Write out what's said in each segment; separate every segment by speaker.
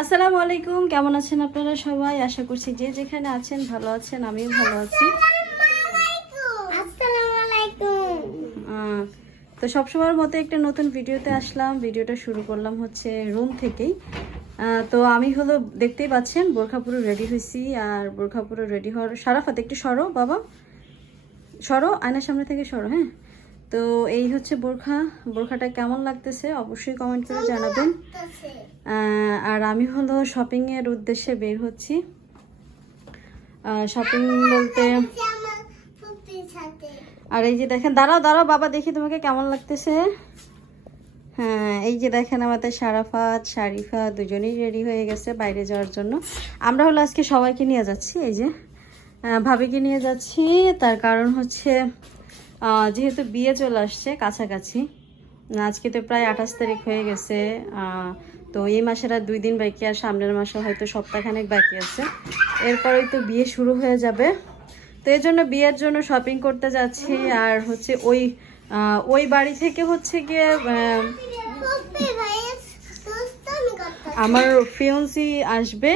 Speaker 1: আসসালামু আলাইকুম, কেমন আছেন আপনারা সবাই? আশা করছি যে যেখানে আছেন ভালো আছেন, আমিও ভালো আছি। তো সবসময়ের মতো একটা নতুন ভিডিওতে আসলাম। ভিডিওটা শুরু করলাম হচ্ছে রুম থেকেই। তো আমি হলো দেখতেই পাচ্ছেন, বোরখাপুরো রেডি হয়েছি। আর বোরখাপুরো রেডি হওয়ার সারাফাত একটু সরো, বাবা। সরো, আয়নার সামনে থেকে সরো হ্যাঁ? তো এই হচ্ছে বোরখা। বোরখাটা কেমন লাগতেছে অবশ্যই কমেন্ট করে জানাবেন। আর আমি হলো শপিংয়ের উদ্দেশ্যে বের হচ্ছি। শপিং বলতে আর এই যে দেখেন দাঁড়াও দাঁড়াও বাবা দেখি তোমাকে কেমন লাগতেছে। হ্যাঁ এই যে দেখেন আমাদের সারাফাত শারিফা দুজনেই রেডি হয়ে গেছে বাইরে যাওয়ার জন্য। আমরা হলো আজকে সবাইকে নিয়ে যাচ্ছি এই যে ভাবিকে নিয়ে যাচ্ছি। তার কারণ হচ্ছে যেহেতু বিয়ে চলে আসছে কাছাকাছি, আজকে তো প্রায় আঠাশ তারিখ হয়ে গেছে তো এই মাসের আর দুই দিন বাকি, আর সামনের মাসে হয়তো সপ্তাহখানেক বাকি আছে। এরপরেই তো বিয়ে শুরু হয়ে যাবে। তো এই জন্য বিয়ের জন্য শপিং করতে যাচ্ছি, আর হচ্ছে ওই ওই বাড়ি থেকে হচ্ছে গিয়ে আমার ফিয়ন্সি আসবে।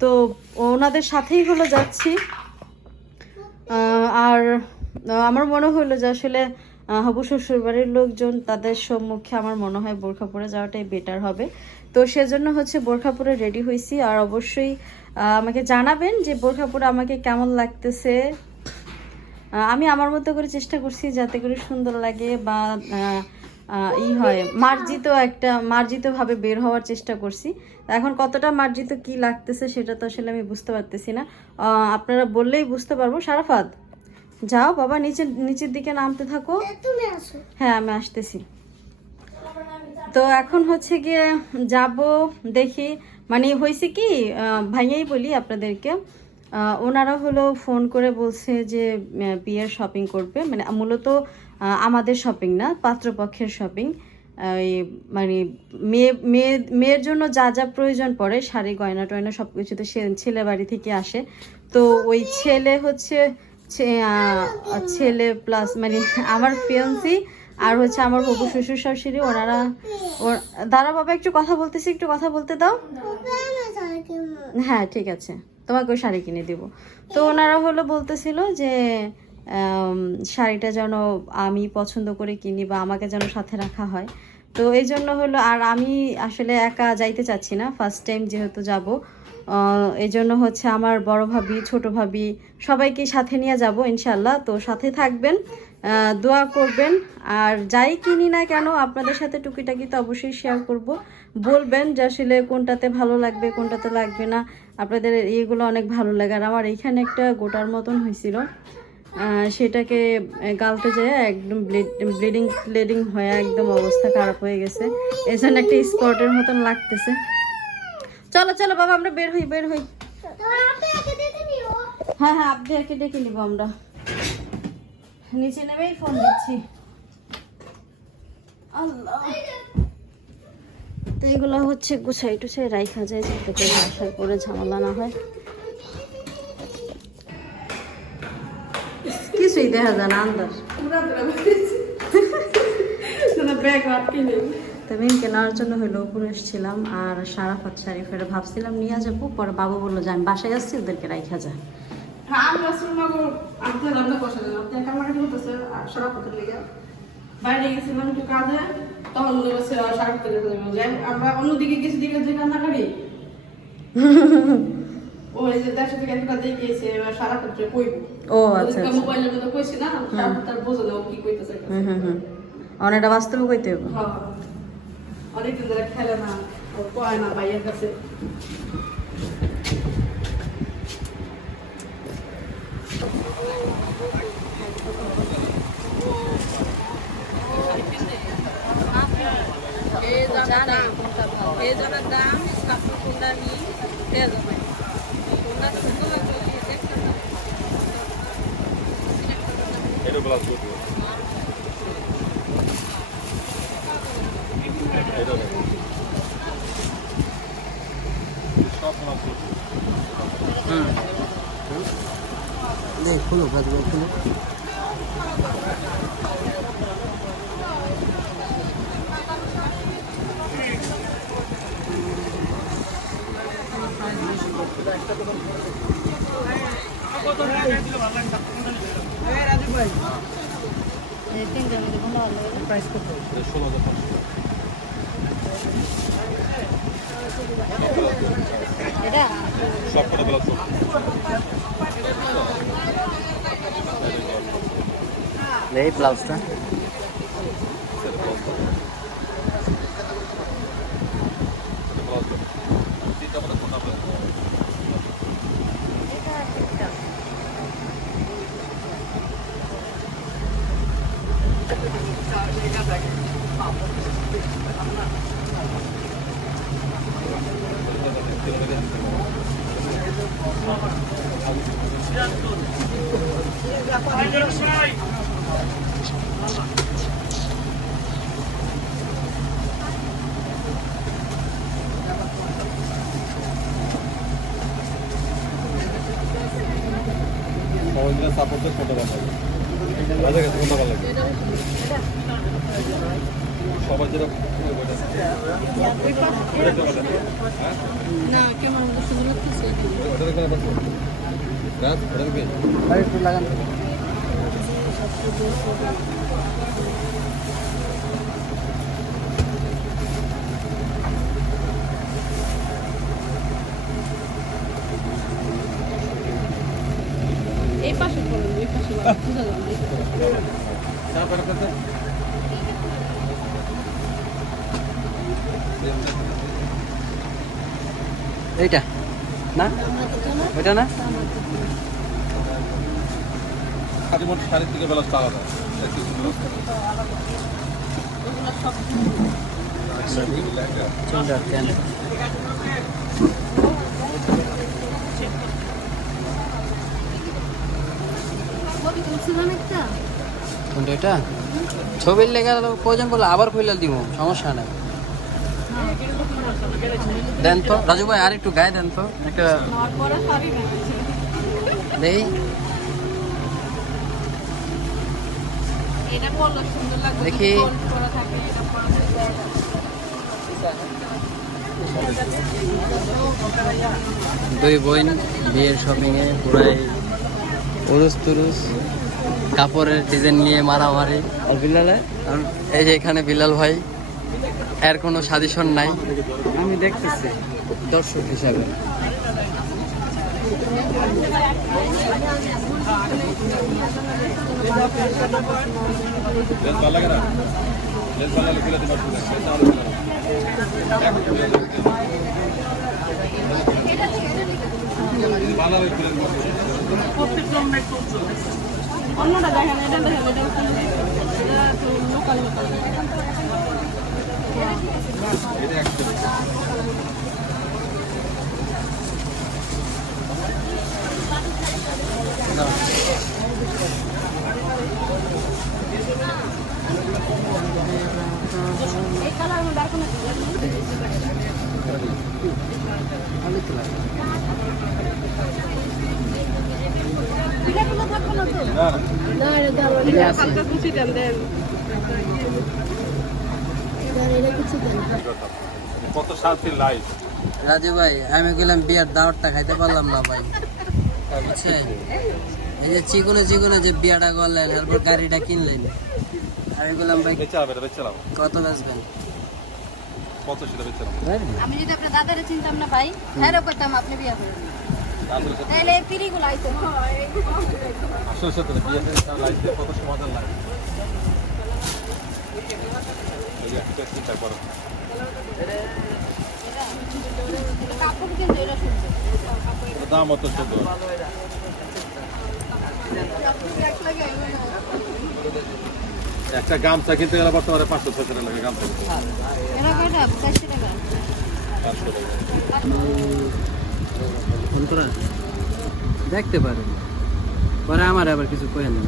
Speaker 1: তো ওনাদের সাথেই হলো যাচ্ছি। আর আমার মনে হলো যে আসলে হবু শ্বশুর বাড়ির লোকজন তাদের সম্মুখে আমার মনে হয় বোরখা পরে যাওয়াটাই বেটার হবে। তো সেজন্য হচ্ছে বোরখা পরে রেডি হয়েছি আর অবশ্যই আমাকে জানাবেন যে বোরখা পরে আমাকে কেমন লাগতেছে। আমি আমার মতো করে চেষ্টা করছি যাতে করে সুন্দর লাগে বা ই হয়, মার্জিত একটা মার্জিত ভাবে বের হওয়ার চেষ্টা করছি। এখন কতটা মার্জিত কি লাগতেছে সেটা তো আসলে আমি বুঝতে পারতেছি না। আপনারা বললেই বুঝতে পারব। সারাফাত? যাও বাবা নিচে নিচের দিকে নামতে থাকো। হ্যাঁ আমি আসতেছি। তো এখন হচ্ছে গিয়ে যাব দেখি মানে হয়েছে কি ভাইয়াই বলি আপনাদেরকে ওনারা হলো ফোন করে বলছে যে বিয়ের শপিং করবে মানে মূলত আমাদের শপিং না পাত্রপক্ষের শপিং এই মানে মেয়ে মেয়ে মেয়ের জন্য যা যা প্রয়োজন পড়ে শাড়ি গয়না টয়না সব কিছু তো সে ছেলে বাড়ি থেকে আসে। তো ওই ছেলে হচ্ছে ছেলে প্লাস মানে আমার ফিয়ন্সি আর হচ্ছে আমার হবু শ্বশুর শাশুড়ি, ওনারা দাঁড়া বাবা একটু কথা বলতেছি, একটু কথা বলতে দাও। হ্যাঁ ঠিক আছে। তোমাকে ওই শাড়ি কিনে দিব। তো ওনারা হলো বলতেছিল যে শাড়িটা যেন আমি পছন্দ করে কিনি বা আমাকে যেন সাথে রাখা হয়। তো এই জন্য হলো, আর আমি আসলে একা যাইতে চাচ্ছি না ফার্স্ট টাইম যেহেতু যাব এই জন্য হচ্ছে আমার বড় ভাবি, ছোট ভাবি সবাইকে সাথে নিয়ে যাব ইনশাল্লাহ তো সাথে থাকবেন দোয়া করবেন, আর যাই কিনি না কেন আপনাদের সাথে টুকিটাকি তো অবশ্যই শেয়ার করব। বলবেন যে আসলে কোনটাতে ভালো লাগবে, কোনটাতে লাগবে না। আপনাদের এগুলো অনেক ভালো লাগে, আর আমার এইখানে একটা গোটার মতন হয়েছিল। সেটাকে গালতে যায় একদম ব্লিডিং ব্লিডিং হয়ে একদম অবস্থা খারাপ হয়ে গেছে। এই জন্য একটা স্পটের মতন লাগতেছে। চলো চলো, বাবা, আমরা বের হই বের হই। হ্যাঁ হ্যাঁ আপনি আর কি ডেকে নিব আমরা। নিচে নেমেই ফোন দিচ্ছি। তো এগুলো হচ্ছে গুছাই টুছাই রাইখা যায়, যাতে করে আসার পরে ঝামেলা না হয়। কিছুই দেখা যায় না আন্দাজ। তো মিন কেনার জন্য হইল উপরে এসেছিলাম আর সারাফাত শারিফের ভাবছিলাম নিয়ে যাব পরে বাবু বলল যে আমি বাসায় আসছি ওদেরকে রাইখা যায়।
Speaker 2: বাইরে গেছিলাম একটু কাজে তখন আমরা অন্যদিকে গেছি দিকে যে কান্না করি
Speaker 1: ও আচ্ছা অনেকটা বাস্তবে কইতে হবে।
Speaker 2: হ্যাঁ অনেকদিন ধরে খেলে না ও কয় না ভাইয়ের কাছে।
Speaker 3: এটা গ্লাস করতে এটা দেখো সব গ্লাস করতে
Speaker 4: দেখ খুলো কাজগুলো খুলো
Speaker 3: এটা ষোলো হাজার পাঁচশো
Speaker 2: এটা
Speaker 3: সব কটা ব্লাউজ
Speaker 4: এই ব্লাউজটা
Speaker 3: তিনটা মানে কোনটা ব্লাউজ সবাই মিলে সাপোর্ট দিয়ে কোনটা ভালো লাগে রাজা কাছে কোনটা ভালো লাগে সবাই যেটা
Speaker 2: না কেমন সুন্দর লাগতেছে
Speaker 3: রাত ওটা দেখবে
Speaker 4: আর একটু লাগান।
Speaker 2: এই পাশে এই পাশে বুঝা যাবে
Speaker 4: এইটা না? ওইটা না?
Speaker 3: মোট সাড়ে তিনটে ব্লাউজটা আলাদা
Speaker 4: কোনটা? এটা ছবির লেগে প্রয়োজন বলে আবার খুলে দিব সমস্যা নাই। দেন তো রাজু ভাই আর একটু গায়ে দেন তো। একটা দেই
Speaker 2: এটা পরলে সুন্দর লাগবে
Speaker 4: দেখি।
Speaker 2: গোল করা থাকে এটা পরা
Speaker 4: দুই বোন বিয়ের শপিং এ পুরাই উরুস তুরুস। কাপড়ের ডিজাইন নিয়ে মারামারি। এই যে এখানে বিলাল ভাই এর কোনো সাজেশন নাই। আমি দেখতেছি দর্শক হিসাবে।
Speaker 2: অন্যটা দেখেন এটা দেখেন এটা লোকাল লোকাল
Speaker 3: এটা একশো
Speaker 2: এই কালার মধ্যে আর কোনো এটা কোনো থাকবে না তো
Speaker 3: না না
Speaker 2: না এটা দাও
Speaker 4: এটা আছে। রাজু ভাই আমি গেলাম বিয়ার দাওয়াতটা খাইতে পারলাম না ভাই। বুঝছেন এই যে চিকনে চিকনে যে বিয়াটা করলেন এরপর গাড়িটা কিনলেন। আর এগুলাম ভাই কত বেচবেন?
Speaker 3: কত সেটা বেচে
Speaker 2: আমি যদি আপনার দাদারে চিনতাম না ভাই হ্যাঁ করতাম আপনি বিয়ে করে তাহলে পিড়িগুলো আইতো।
Speaker 3: আসলে সত্যি কত সমাধান লাগে। চিন্তা করো।
Speaker 2: কাপড় কিন্তু এটা
Speaker 3: এটার দাম অত চোদ্দ একটা গামছা কিনতে গেলে বর্তমানে পাঁচশো ছশো টাকা লাগে গামছা
Speaker 2: টাকা
Speaker 4: ফোন করা দেখতে পারেন। পরে আমার আবার কিছু করেন না।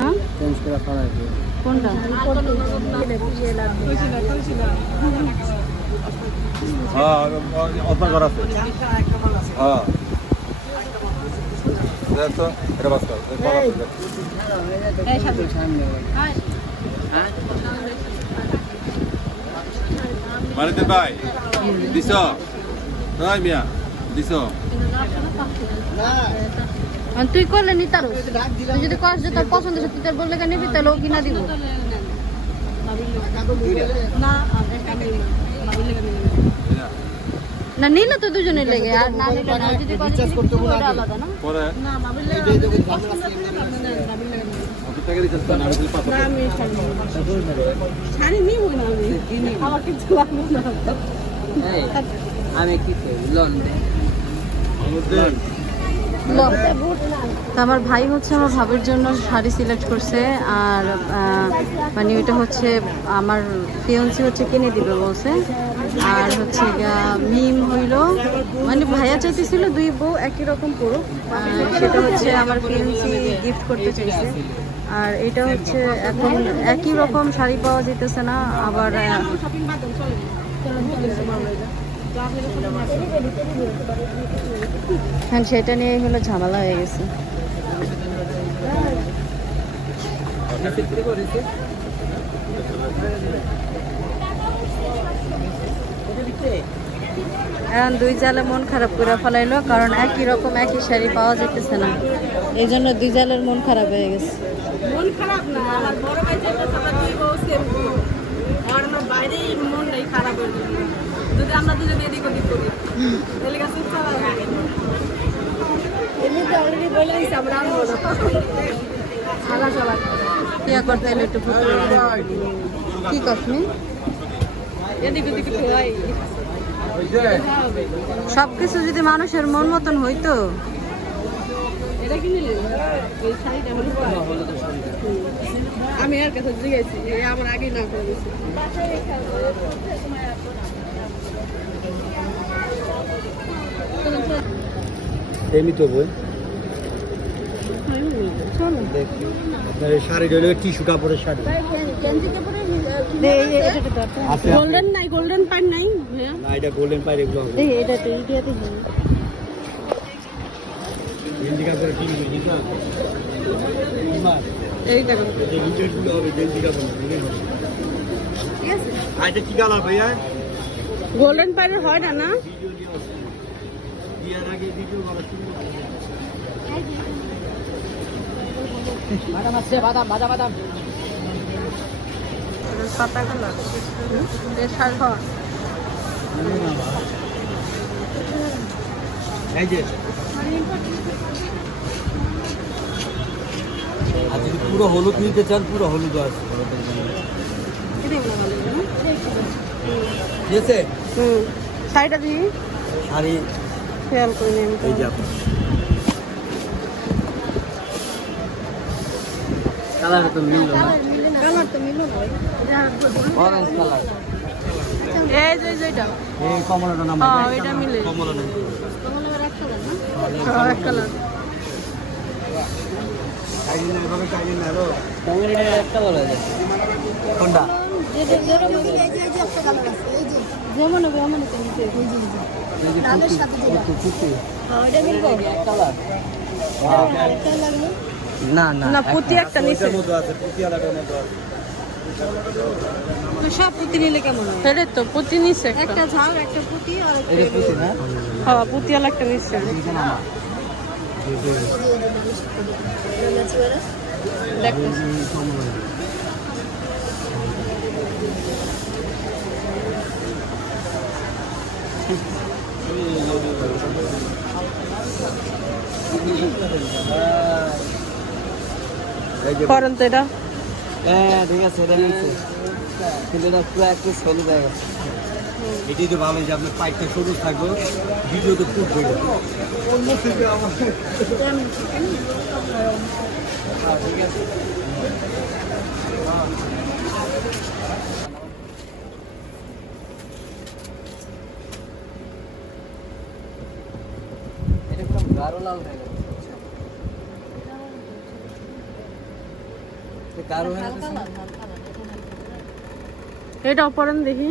Speaker 2: হ্যাঁ?
Speaker 4: চেঞ্জ করে করা
Speaker 2: কোনটা?
Speaker 3: হ্যাঁ অল্প ঘর আছে। হ্যাঁ। দেখ তো এটা বাস কর এই কলা আছে, দেখ।
Speaker 2: এই সাথে
Speaker 4: সামনে
Speaker 2: হ্যাঁ
Speaker 4: হ্যাঁ
Speaker 3: মানিতে ভাই দিছ? তাই মিয়া দিছ?
Speaker 1: আর তুই করলে নি তারও। তুই যদি কস যে তোর পছন্দ হচ্ছে তুই তোর বললে কেন নিবি? তাহলে ও কিনা দিব। না। নিলে তো দুজনের লেগে আর না নিলে না যদি যে তুই দিবি, ওটা আলাদা না?
Speaker 3: পরে? কত টাকা দিছিস না। আমি দিলে না
Speaker 4: আমি কি করি লোন
Speaker 3: আমাদের
Speaker 1: আমার ভাই হচ্ছে আমার ভাবির জন্য শাড়ি সিলেক্ট করছে আর মানে ওইটা হচ্ছে আমার ফিয়ন্সি হচ্ছে কিনে দিবে বলছে। আর হচ্ছে মিম হইল। মানে ভাইয়া চাইতেছিল দুই বউ একই রকম পড়ুক সেটা হচ্ছে আমার ফিয়ন্সি গিফট করতে চাইছে। আর এটা হচ্ছে এখন একই রকম শাড়ি পাওয়া যেতেছে না, আবার হ্যাঁ সেটা নিয়ে হলো ঝামেলা হয়ে গেছে। এখন দুই জালে মন খারাপ করে ফেলাইলো, কারণ একই রকম, একই শাড়ি পাওয়া যেতেছে না। এই জন্য দুই জালের মন খারাপ হয়ে গেছে।
Speaker 2: আমার এদিক ওদিক করি, তাহলে এমনিতে অলরেডি বলে দিছি আমরা আনব না। সারা সবাই।
Speaker 1: ইয়া করতে এলো একটু কি কসমি
Speaker 2: এদিক ওদিক একটু
Speaker 1: সবকিছু যদি মানুষের মন মতন হইতো।
Speaker 2: আমি এর কাছে জিজ্ঞাসি আমার আগে না করে
Speaker 5: এমনি তো বই। দেখি আপনার শাড়ি হলো টিস্যু কাপড়ের শাড়ি।
Speaker 2: গোল্ডেন নাই গোল্ডেন পাইপ নাই
Speaker 5: না এটা গোল্ডেন পাইর এগুলো হবে।
Speaker 1: এটা তো ইন্ডিয়াতে
Speaker 5: গেঞ্জি কাপড়ের কি হবে বুঝছ
Speaker 2: এই দেখো।
Speaker 5: এই নিচেরগুলো হবে গেঞ্জি কাপড় না, এগুলোই হবে। কি কালার ভাইয়া?
Speaker 2: গোল্ডেন পাইপের হয় না না?
Speaker 5: ভিডিও নিয়ে আসছি। বিয়ার আগে ভিডিও করা এই যে। আর যদি পুরো হলুদ নিতে চান পুরো হলুদ আছে।
Speaker 2: শাড়িটা দিই
Speaker 5: শাড়ি।
Speaker 2: খেয়াল করে নিন।
Speaker 5: এই যে
Speaker 4: কালার তো মিললো না।
Speaker 2: কালার তো মিলো না
Speaker 4: অরেঞ্জ কালার।
Speaker 2: এই যে যেটা
Speaker 5: এই কমলাটা নাম
Speaker 2: হ্যাঁ এটা মিলে।
Speaker 5: কমলা নাম
Speaker 2: হ্যাঁ, এক কালার।
Speaker 5: না
Speaker 4: একটা কালার আছে
Speaker 5: কোনটা
Speaker 1: যেমন হবে এমন তো নিতে
Speaker 4: এক কালার। না না
Speaker 2: না পুঁতি একটা নিচে
Speaker 5: ওইটার মধ্যে আছে পুঁতি আলাদার মধ্যে আছে।
Speaker 1: সব পুঁতি নিলে কেমন হয়?
Speaker 2: তো পুঁতি নিচে একটা।
Speaker 1: একটা ঝাল একটা পুঁতি আর
Speaker 4: পুঁতি না?
Speaker 2: হ্যাঁ পুঁতি একটা দেখো
Speaker 5: যে
Speaker 2: করেন তো এটা।
Speaker 4: হ্যাঁ ঠিক আছে, এটা নিচ্ছে কিন্তু এটা পুরো একটু সরু গেছে
Speaker 5: এটাই তো ভালো যে আপনার পাইপটা সবুজ থাকবে ভিডিও তো খুব অন্য থেকে আমার
Speaker 4: এটা পুরো গাঢ় লাল গাঢ় হয়ে গেছে।
Speaker 2: এটা পরেন দেখি।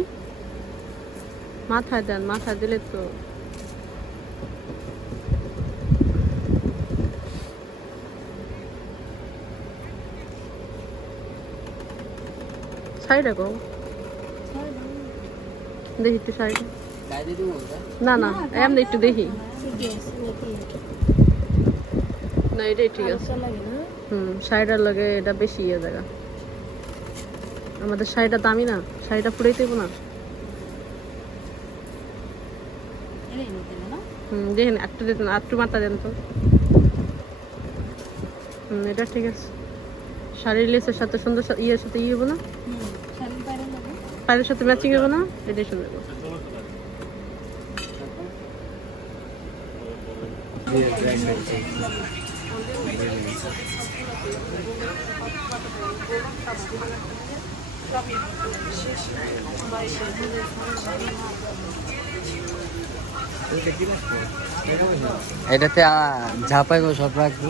Speaker 2: মাথায় দেন মাথায় দিলে তো। দেখি একটু না না এমনি একটু দেখি। না এটাই ঠিক আছে। হুম শাড়িটার লগে এটা বেশি ইয়ে জায়গা। আমাদের শাড়িটা দামি না শাড়িটা পুরাই দেবো না। হুম দেখেন একটু দিতেন একটু মাথা দেন তো। হুম এটা ঠিক আছে। শাড়ির লেসের সাথে সুন্দর সা- ইয়ের সাথে ইয়ে হব না? পায়ের সাথে ম্যাচিং হব না? এটাই সুন্দর হবে।
Speaker 4: এটাতে ঝাপাই যা পাইবো সব রাখব।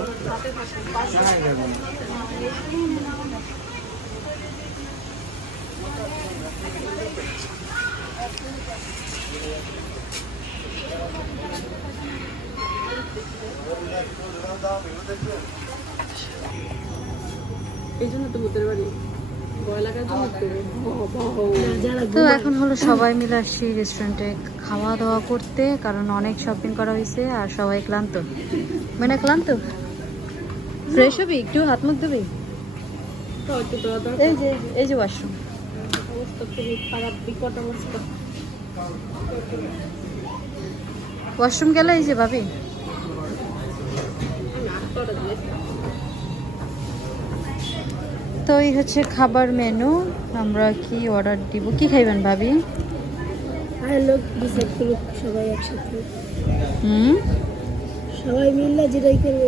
Speaker 2: তো।
Speaker 1: এখন হলো সবাই মিলে আসছি রেস্টুরেন্টে খাওয়া দাওয়া করতে কারণ অনেক শপিং করা হয়েছে আর সবাই ক্লান্ত। মানে ক্লান্ত? ফ্রেশ হবি? একটু হাত মুখ
Speaker 2: দরকার।
Speaker 1: এই যে এই যে ওয়াশরুম ওয়াশরুম গেলে এই যে ভাবি। তো এই হচ্ছে খাবার মেনু আমরা কি অর্ডার দিব? কি খাইবেন ভাবি?
Speaker 6: লোক ডিসাইড করুক সবাই একসাথে।
Speaker 1: হুম?
Speaker 6: সবাই মিললে যেটাই করবে